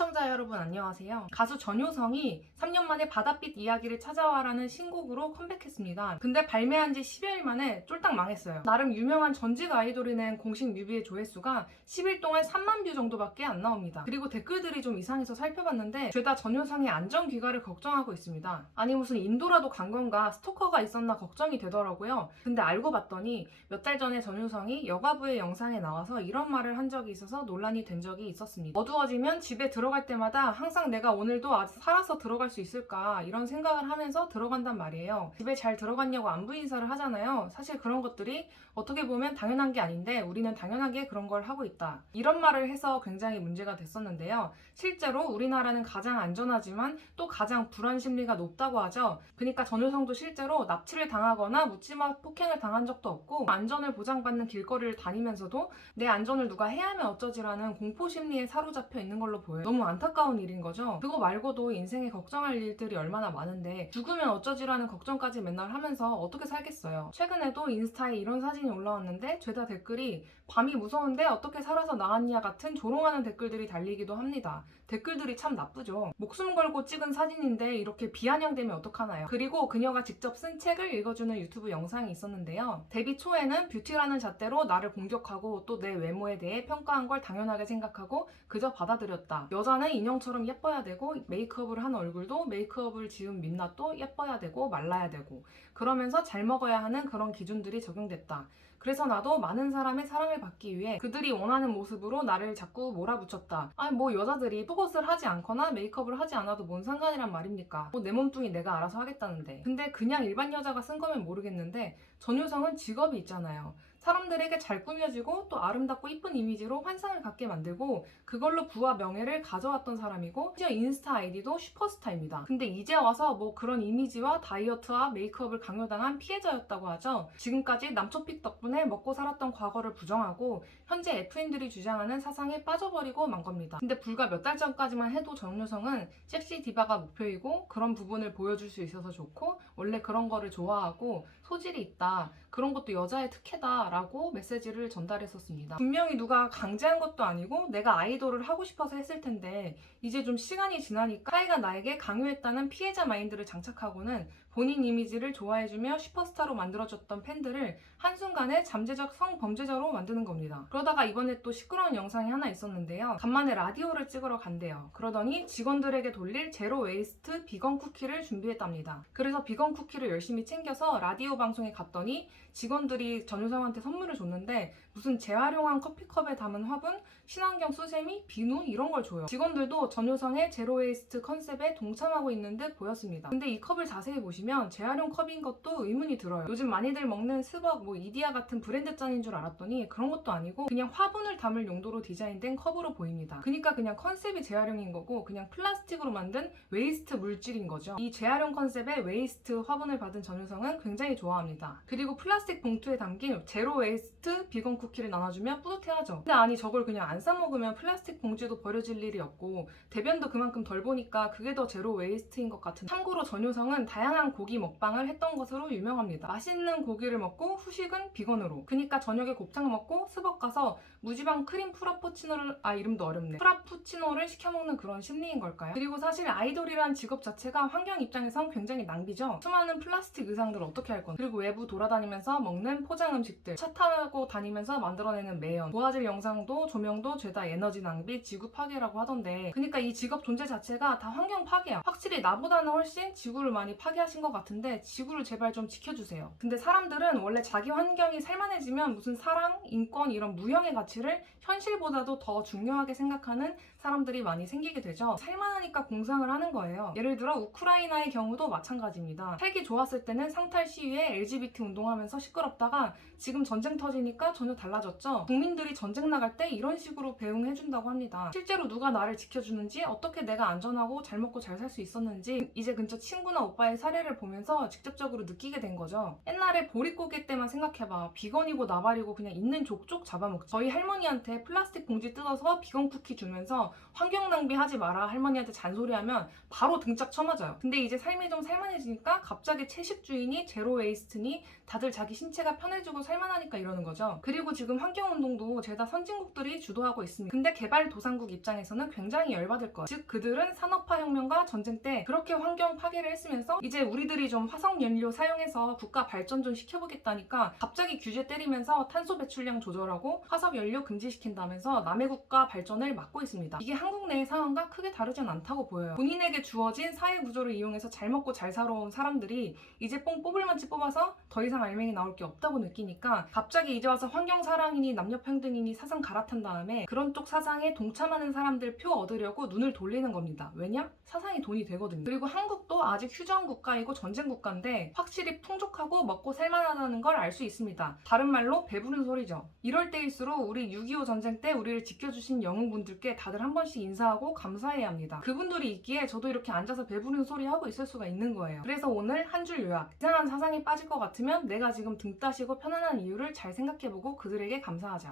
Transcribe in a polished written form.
시청자 여러분 안녕하세요. 가수 전효성이 3년 만에 바닷빛 이야기를 찾아와라는 신곡으로 컴백했습니다. 근데 발매한 지 10여일 만에 쫄딱 망했어요. 나름 유명한 전직 아이돌이 낸 공식 뮤비의 조회수가 10일 동안 3만 뷰 정도밖에 안 나옵니다. 그리고 댓글들이 좀 이상해서 살펴봤는데 죄다 전효성의 안전 귀가를 걱정하고 있습니다. 아니 무슨 인도라도 간 건가 스토커가 있었나 걱정이 되더라고요. 근데 알고 봤더니 몇 달 전에 전효성이 여가부의 영상에 나와서 이런 말을 한 적이 있어서 논란이 된 적이 있었습니다. 어두워지면 집에 들어갈 때마다 항상 내가 오늘도 아직 살아서 들어갈 수 있을까 이런 생각을 하면서 들어간단 말이에요. 집에 잘 들어갔냐고 안부 인사를 하잖아요. 사실 그런 것들이 어떻게 보면 당연한 게 아닌데 우리는 당연하게 그런 걸 하고 있다. 이런 말을 해서 굉장히 문제가 됐었는데요. 실제로 우리나라는 가장 안전하지만 또 가장 불안 심리가 높다고 하죠. 그러니까 전효성도 실제로 납치를 당하거나 묻지마 폭행을 당한 적도 없고 안전을 보장받는 길거리를 다니면서도 내 안전을 누가 해야면 어쩌지라는 공포 심리에 사로잡혀 있는 걸로 보여요. 너무 안타까운 일인 거죠. 그거 말고도 인생에 걱정할 일들이 얼마나 많은데 죽으면 어쩌지라는 걱정까지 맨날 하면서 어떻게 살겠어요. 최근에도 인스타에 이런 사진이 올라왔는데 죄다 댓글이 밤이 무서운데 어떻게 살아서 나왔냐 같은 조롱하는 댓글들이 달리기도 합니다. 댓글들이 참 나쁘죠. 목숨 걸고 찍은 사진인데 이렇게 비아냥되면 어떡하나요. 그리고 그녀가 직접 쓴 책을 읽어주는 유튜브 영상이 있었는데요. 데뷔 초에는 뷰티라는 잣대로 나를 공격하고 또 내 외모에 대해 평가한 걸 당연하게 생각하고 그저 받아들였다. 여자는 인형처럼 예뻐야 되고 메이크업을 한 얼굴도 메이크업을 지은 민낯도 예뻐야 되고 말라야 되고 그러면서 잘 먹어야 하는 그런 기준들이 적용됐다. 그래서 나도 많은 사람의 사랑을 받기 위해 그들이 원하는 모습으로 나를 자꾸 몰아붙였다. 아니 뭐 여자들이 속옷을 하지 않거나 메이크업을 하지 않아도 뭔 상관이란 말입니까? 뭐 내 몸뚱이 내가 알아서 하겠다는데. 근데 그냥 일반 여자가 쓴 거면 모르겠는데 전효성은 직업이 있잖아요. 사람들에게 잘 꾸며지고 또 아름답고 이쁜 이미지로 환상을 갖게 만들고 그걸로 부와 명예를 가져왔던 사람이고 심지어 인스타 아이디도 슈퍼스타입니다. 근데 이제 와서 뭐 그런 이미지와 다이어트와 메이크업을 강요당한 피해자였다고 하죠. 지금까지 남초픽 덕분에 먹고 살았던 과거를 부정하고 현재 FM들이 주장하는 사상에 빠져버리고 만 겁니다. 근데 불과 몇 달 전까지만 해도 전효성은 섹시 디바가 목표이고 그런 부분을 보여줄 수 있어서 좋고 원래 그런 거를 좋아하고 소질이 있다. 그런 것도 여자의 특혜다 라고 메시지를 전달했었습니다. 분명히 누가 강제한 것도 아니고 내가 아이돌을 하고 싶어서 했을 텐데 이제 좀 시간이 지나니까 카이가 나에게 강요했다는 피해자 마인드를 장착하고는 본인 이미지를 좋아해주며 슈퍼스타로 만들어줬던 팬들을 한순간에 잠재적 성범죄자로 만드는 겁니다. 그러다가 이번에 또 시끄러운 영상이 하나 있었는데요. 간만에 라디오를 찍으러 간대요. 그러더니 직원들에게 돌릴 제로 웨이스트 비건 쿠키를 준비했답니다. 그래서 비건 쿠키를 열심히 챙겨서 라디오 방송에 갔더니 직원들이 전효성한테 선물을 줬는데 무슨 재활용한 커피컵에 담은 화분, 친환경 수세미, 비누 이런 걸 줘요. 직원들도 전효성의 제로 웨이스트 컨셉에 동참하고 있는 듯 보였습니다. 근데 이 컵을 자세히 보시면 재활용 컵인 것도 의문이 들어요. 요즘 많이들 먹는 스벅, 이디야 같은 브랜드 짠인 줄 알았더니 그런 것도 아니고 그냥 화분을 담을 용도로 디자인된 컵으로 보입니다. 그러니까 그냥 컨셉이 재활용인 거고 그냥 플라스틱으로 만든 웨이스트 물질인 거죠. 이 재활용 컨셉의 웨이스트 화분을 받은 전효성은 굉장히 좋아합니다. 그리고 플라스틱 봉투에 담긴 제로 웨이스트 비건 쿠키를 나눠주면 뿌듯해하죠. 근데 아니 저걸 그냥 안 싸먹으면 플라스틱 봉지도 버려질 일이 없고 대변도 그만큼 덜 보니까 그게 더 제로 웨이스트인 것 같은. 참고로 전효성은 다양한 고기 먹방을 했던 것으로 유명합니다. 맛있는 고기를 먹고 후식은 비건으로. 그니까 저녁에 곱창 먹고 스벅 가서 무지방 크림 프라푸치노를 이름도 어렵네. 프라푸치노를 시켜 먹는 그런 심리인 걸까요? 그리고 사실 아이돌이란 직업 자체가 환경 입장에선 굉장히 낭비죠. 수많은 플라스틱 의상들 어떻게 할 건데. 그리고 외부 돌아다니면서 먹는 포장 음식들, 차 타고 다니면서 만들어내는 매연, 도화질 영상도 조명도 죄다 에너지 낭비, 지구 파괴라고 하던데 그러니까 이 직업 존재 자체가 다 환경 파괴야. 확실히 나보다는 훨씬 지구를 많이 파괴하신 것 같은데 지구를 제발 좀 지켜주세요. 근데 사람들은 원래 자기 환경이 살만해지면 무슨 사랑, 인권 이런 무형의 가치를 현실보다도 더 중요하게 생각하는 사람들이 많이 생기게 되죠. 살만하니까 공상을 하는 거예요. 예를 들어 우크라이나의 경우도 마찬가지입니다. 살기 좋았을 때는 상탈 시위에 LGBT 운동하면서 시끄럽다가 지금 전쟁 터지니까 전혀 달라졌죠. 국민들이 전쟁 나갈 때 이런 식으로 배웅해준다고 합니다. 실제로 누가 나를 지켜주는지 어떻게 내가 안전하고 잘 먹고 잘 살 수 있었는지 이제 근처 친구나 오빠의 사례를 보면서 직접적으로 느끼게 된 거죠. 옛날에 보릿고개 때만 생각해봐. 비건이고 나발이고 그냥 있는 족족 잡아먹지. 저희 할머니한테 플라스틱 봉지 뜯어서 비건 쿠키 주면서 환경 낭비하지 마라 할머니한테 잔소리하면 바로 등짝 쳐맞아요. 근데 이제 삶이 좀 살만해지니까 갑자기 채식주의니 제로 웨이스트니 다들 자기 신체가 편해지고 살만하니까 이러는 거죠. 그리고 그리고 지금 환경운동도 죄다 선진국들이 주도하고 있습니다. 근데 개발도상국 입장에서는 굉장히 열받을 거예요. 즉 그들은 산업화 혁명과 전쟁 때 그렇게 환경 파괴를 했으면서 이제 우리들이 좀 화석연료 사용해서 국가 발전 좀 시켜보겠다니까 갑자기 규제 때리면서 탄소 배출량 조절하고 화석연료 금지시킨다면서 남의 국가 발전을 막고 있습니다. 이게 한국 내의 상황과 크게 다르진 않다고 보여요. 본인에게 주어진 사회 구조를 이용해서 잘 먹고 잘 살아온 사람들이 이제 뽕 뽑을 만치 뽑아서 더 이상 알맹이 나올 게 없다고 느끼니까 갑자기 이제 와서 환경사랑이니 남녀평등이니 사상 갈아탄 다음에 그런 쪽 사상에 동참하는 사람들 표 얻으려고 눈을 돌리는 겁니다. 왜냐? 사상이 돈이 되거든요. 그리고 한국도 아직 휴전 국가이고 전쟁 국가인데 확실히 풍족하고 먹고 살만하다는 걸 알 수 있습니다. 다른 말로 배부른 소리죠. 이럴 때일수록 우리 6.25 전쟁 때 우리를 지켜주신 영웅분들께 다들 한 번씩 인사하고 감사해야 합니다. 그분들이 있기에 저도 이렇게 앉아서 배부른 소리 하고 있을 수가 있는 거예요. 그래서 오늘 한 줄 요약. 이상한 사상에 빠질 것 같으면 내가 지금 등 따시고 편안한 이유를 잘 생각해보고 그들에게 감사하자.